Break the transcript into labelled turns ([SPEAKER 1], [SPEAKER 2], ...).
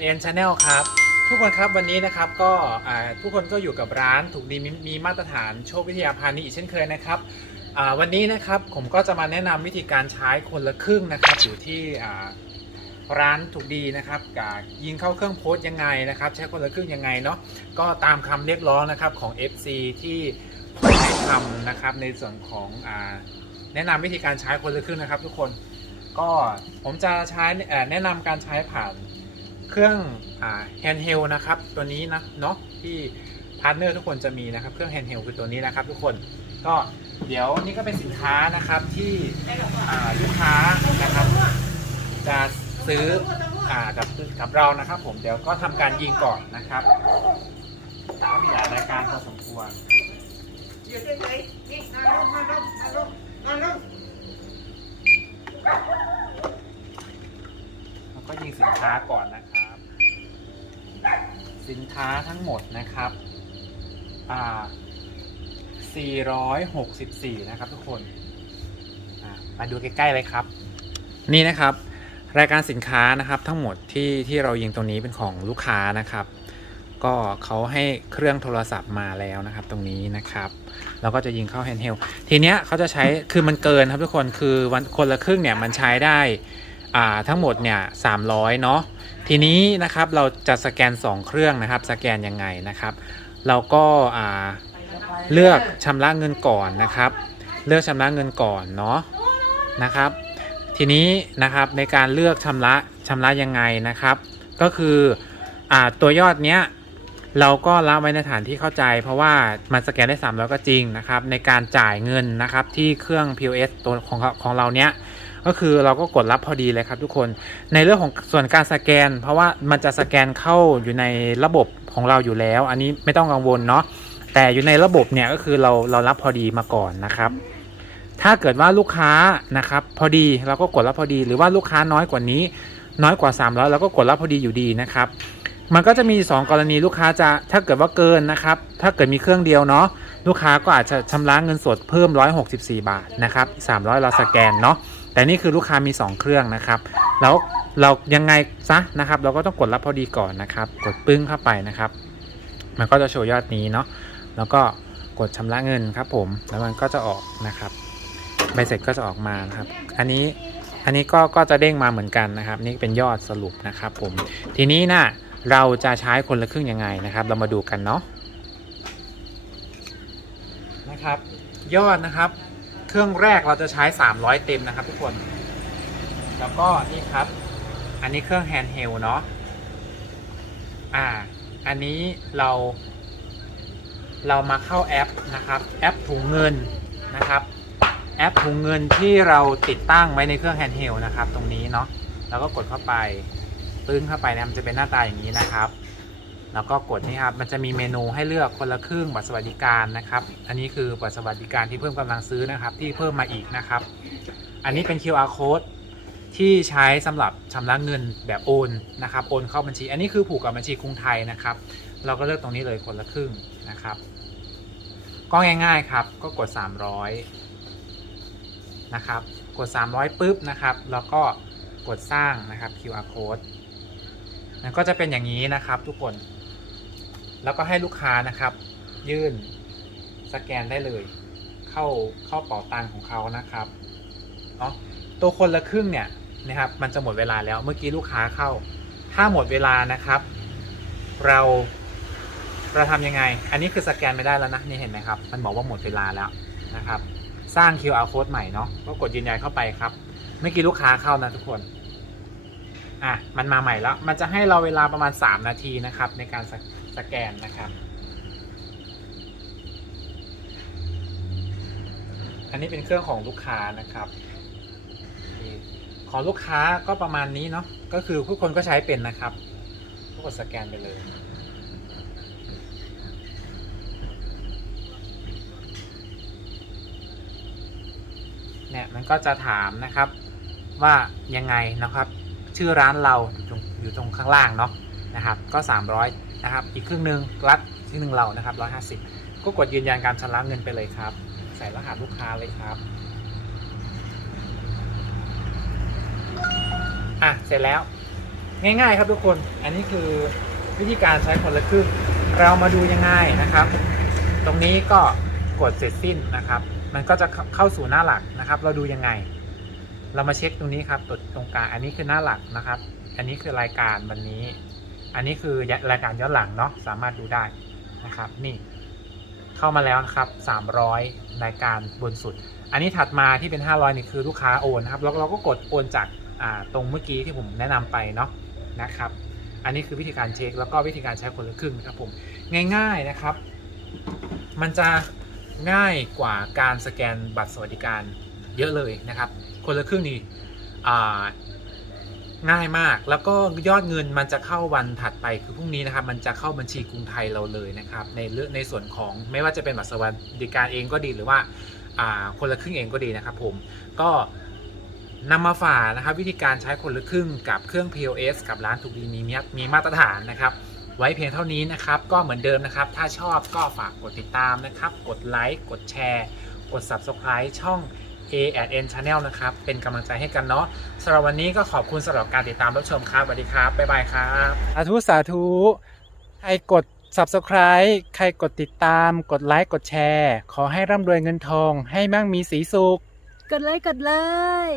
[SPEAKER 1] แอนชาแนลครับ ทุกคนครับวันนี้นะครับก็ทุกคนก็อยู่กับร้านถูกดีมีมีมาตรฐานโชควิทยาพาณิชย์อีกเช่นเคยนะครับวันนี้นะครับผมก็จะมาแนะนำวิธีการใช้คนละครึ่งนะครับอยู่ที่ร้านถูกดีนะครับกับยิงเข้าเครื่องโพสต์ยังไงนะครับ ใช้คนละครึ่งยังไงเนาะก็ตามคำเรียกร้องนะครับของ FC ที่ให้ทำนะครับในส่วนของอแนะนำวิธีการใช้คนละครึ่งนะครับ ทุกคนก็ผมจะใช้แนะนำการใช้ผ่าน เครื่องแฮนด์เฮลนะครับตัวนี้นะเนาะที่พาร์ทเนอร์ทุกคนจะมีนะครับเครื่องแฮนด์เฮลคือตัวนี้นะครับ ทุกคนก็เดี๋ยวนี่ก็เป็นสินค้านะครับที่ลูกค้านะครับจะซื้ออกับกับเรานะครับ ผมเดี๋ยวก็ทำการยิงก่อนนะครับก็มีหลายรายการพอสมควร
[SPEAKER 2] อยู่เฉยๆนี่นอนลงนอนลงนอนลงนอนลง
[SPEAKER 1] แล้วก็ยิงสินค้าก่อนนะ สินค้าทั้งหมดนะครับอ่า464 นะครับทุกคนมาดูใกล้ๆเลยครับ นี่นะครับ รายการสินค้านะครับทั้งหมดที่ที่เรายิงตรงนี้เป็นของลูกค้านะครับ ก็เขาให้เครื่องโทรศัพท์มาแล้วนะครับ ตรงนี้นะครับเราก็จะยิงเข้าแฮนด์เฮลทีเนี้ยเขาจะใช้คือมันเกินครับทุกคนคือวันคนละครึ่งเนี่ยมันใช้ได้อ่าทั้งหมดเนี่ย300เนาะ ทีนี้นะครับเราจะสแกน 2 เครื่องนะครับ สแกนยังไงนะครับ เราก็าเลือกชำระเงินก่อนนะครับ เลือกชำระเงินก่อนเนาะนะครับ ทีนี้นะครับในการเลือกชำระชำระยังไงนะครับ ก็คืออตัวยอดเนี้ยเราก็ละไว้ในฐานที่เข้าใจ เพราะว่ามันสแกนได้300ก็จริงนะครับ ในการจ่ายเงินนะครับที่เครื่อง POS ตัวของของเราเนี้ย ก็คือเราก็กดรับพอดีเลยครับทุกคนในเรื่องของส่วนการสแกน เพราะว่ามันจะสแกนเข้าอยู่ในระบบของเราอยู่แล้ว อันนี้ไม่ต้องกังวลเนาะแต่อยู่ในระบบเนี่ยก็คือเราเรารับพอดีมาก่อนนะครับ ถ้าเกิดว่าลูกค้านะครับพอดีเราก็กดรับพอดี หรือว่าลูกค้าน้อยกว่านี้ น้อยกว่า300เราก็กดรับพอดีอยู่ดีนะครับมันก็จะมี 2 กรณีลูกค้าจะถ้าเกิดว่าเกินนะครับ ถ้าเกิดมีเครื่องเดียวเนาะลูกค้าก็อาจจะชำระเงินสดเพิ่ม 164 บาทนะครับ300 เราสแกนเนาะ แต่นี่คือลูกค้ามี 2 เครื่องนะครับ แล้วเรายังไงซะนะครับ เราก็ต้องกดรับพอดีก่อนนะครับ กดปึ้งเข้าไปนะครับ มันก็จะโชว์ยอดนี้เนาะแล้วก็กดชำระเงินครับผม แล้วมันก็จะออกนะครับใบเสร็จก็จะออกมานะครับ อันนี้อันนี้ก็ก็จะเด้งมาเหมือนกันนะครับ นี่เป็นยอดสรุปนะครับผม ทีนี้น่ะเราจะใช้คนละครึ่งยังไงนะครับ เรามาดูกันเนาะนะครับ ยอดนะครับ เครื่องแรกเราจะใช้ 300 เต็มนะครับทุกคน แล้วก็นี่ครับ อันนี้เครื่องแฮนด์เฮลเนาะ อ่า อันนี้เรา เรามาเข้าแอปนะครับ แอปถุงเงินนะครับ แอปถุงเงินที่เราติดตั้งไว้ในเครื่องแฮนด์เฮลนะครับ ตรงนี้เนาะ แล้วก็กดเข้าไปปึ้งเข้าไปนะมันจะเป็นหน้าตาอย่างนี้นะครับ แล้วก็กดนี่ครับ มันจะมีเมนูให้เลือกคนละครึ่งบัตรสวัสดิการนะครับ อันนี้คือบัตรสวัสดิการที่เพิ่มกำลังซื้อนะครับ ที่เพิ่มมาอีกนะครับ อันนี้เป็น QR code ที่ใช้สำหรับชำระเงินแบบโอนนะครับ โอนเข้าบัญชี อันนี้คือผูกกับบัญชีกรุงไทยนะครับ เราก็เลือกตรงนี้เลยคนละครึ่งนะครับ ก็ง่ายๆครับ ก็กด 300 นะครับ กด 300ปุ๊บนะครับ แล้วก็กดสร้างนะครับ QR code มันก็จะเป็นอย่างนี้นะครับทุกคน แล้วก็ให้ลูกค้านะครับ ยื่นสแกนได้เลย เข้าเข้าเป๋าตังของเขานะครับเนาะตัวคนละครึ่งเนี่ยนะครับ มันจะหมดเวลาแล้วเมื่อกี้ลูกค้าเข้า ถ้าหมดเวลานะครับ เราเราทำยังไง อันนี้คือสแกนไม่ได้แล้วนะนี่เห็นไหมครับ มันบอกว่าหมดเวลาแล้วนะครับ สร้าง QR code ใหม่เนาะก็กดยืนยันเข้าไปครับ เมื่อกี้ลูกค้าเข้านะทุกคนอะมันมาใหม่แล้ว มันจะให้เราเวลาประมาณ 3 นาทีนะครับ ในการ สแกนนะครับ อันนี้เป็นเครื่องของลูกค้านะครับของลูกค้าก็ประมาณนี้เนาะก็คือทุกคนก็ใช้เป็นนะครับก็กดสแกนไปเลยเนี่ยมันก็จะถามนะครับว่ายังไงนะครับ ชื่อร้านเราอยู่ตรงอยู่ตรงข้างล่างเนาะนะครับ ก็ 300 นะครับ อีกครึ่งหนึ่งรัดครึ่หนึ่งเรานะครับ 150 ก็กดยืนยันการชำระเงินไปเลยครับ ใส่รหัสลูกค้าเลยครับอะเสร็จแล้วง่ายๆครับทุกคน อันนี้คือวิธีการใช้คนละครึ่งเรามาดูยังไงนะครับ ตรงนี้ก็กดเสร็จสิ้นนะครับ มันก็จะเข้าสู่หน้าหลักนะครับ เราดูยังไง เรามาเช็คตรงนี้ครับตดตรงกลางอันนี้คือหน้าหลักนะครับ อันนี้คือรายการวันนี้ อันนี้คือรายการย้อนหลังเนาะสามารถดูได้นะครับ นี่เข้ามาแล้วนะครับ300 รายการบนสุด อันนี้ถัดมาที่เป็น 500นี่คือลูกค้าโอนนะครับแล้วเราก็กดโอนจากตรงเมื่อกี้ที่ผมแนะนำไปเนาะนะครับ อันนี้คือวิธีการเช็คแล้วก็วิธีการใช้คนละครึ่งนะครับผมง่ายๆนะครับ มันจะง่ายกว่าการสแกนบัตรสวัสดิการเยอะเลยนะครับ คนละครึ่งนี่ ง่ายมาก แล้วก็ยอดเงินมันจะเข้าวันถัดไปคือพรุ่งนี้นะครับ มันจะเข้าบัญชีกรุงไทยเราเลยนะครับ ในเรื่องในส่วนของไม่ว่าจะเป็นบัตรสวัสดิการเองก็ดีหรือว่าาคนละครึ่งเองก็ดีนะครับผมก็นำมาฝากนะครับ วิธีการใช้คนละครึ่งกับเครื่อง POS กับร้านถูกดีมีมีมีมาตรฐานนะครับ ไว้เพียงเท่านี้นะครับ ก็เหมือนเดิมนะครับ ถ้าชอบก็ฝากกดติดตามนะครับ กดไลค์กดแชร์ กด Subscribe ช่อง A N Channel นะครับ เป็นกำลังใจให้กันเนาะสำหรับวันนี้ก็ขอบคุณสำหรับการติดตามรับชมครับสวัสดีครับ บ๊ายบายครับสาธุสาธุใครกด Subscribe ใครกดติดตาม กดไลค์กดแชร์ ขอให้ร่ำรวยเงินทอง ให้มั่งมีสีสุข
[SPEAKER 3] กดเลยกดเลย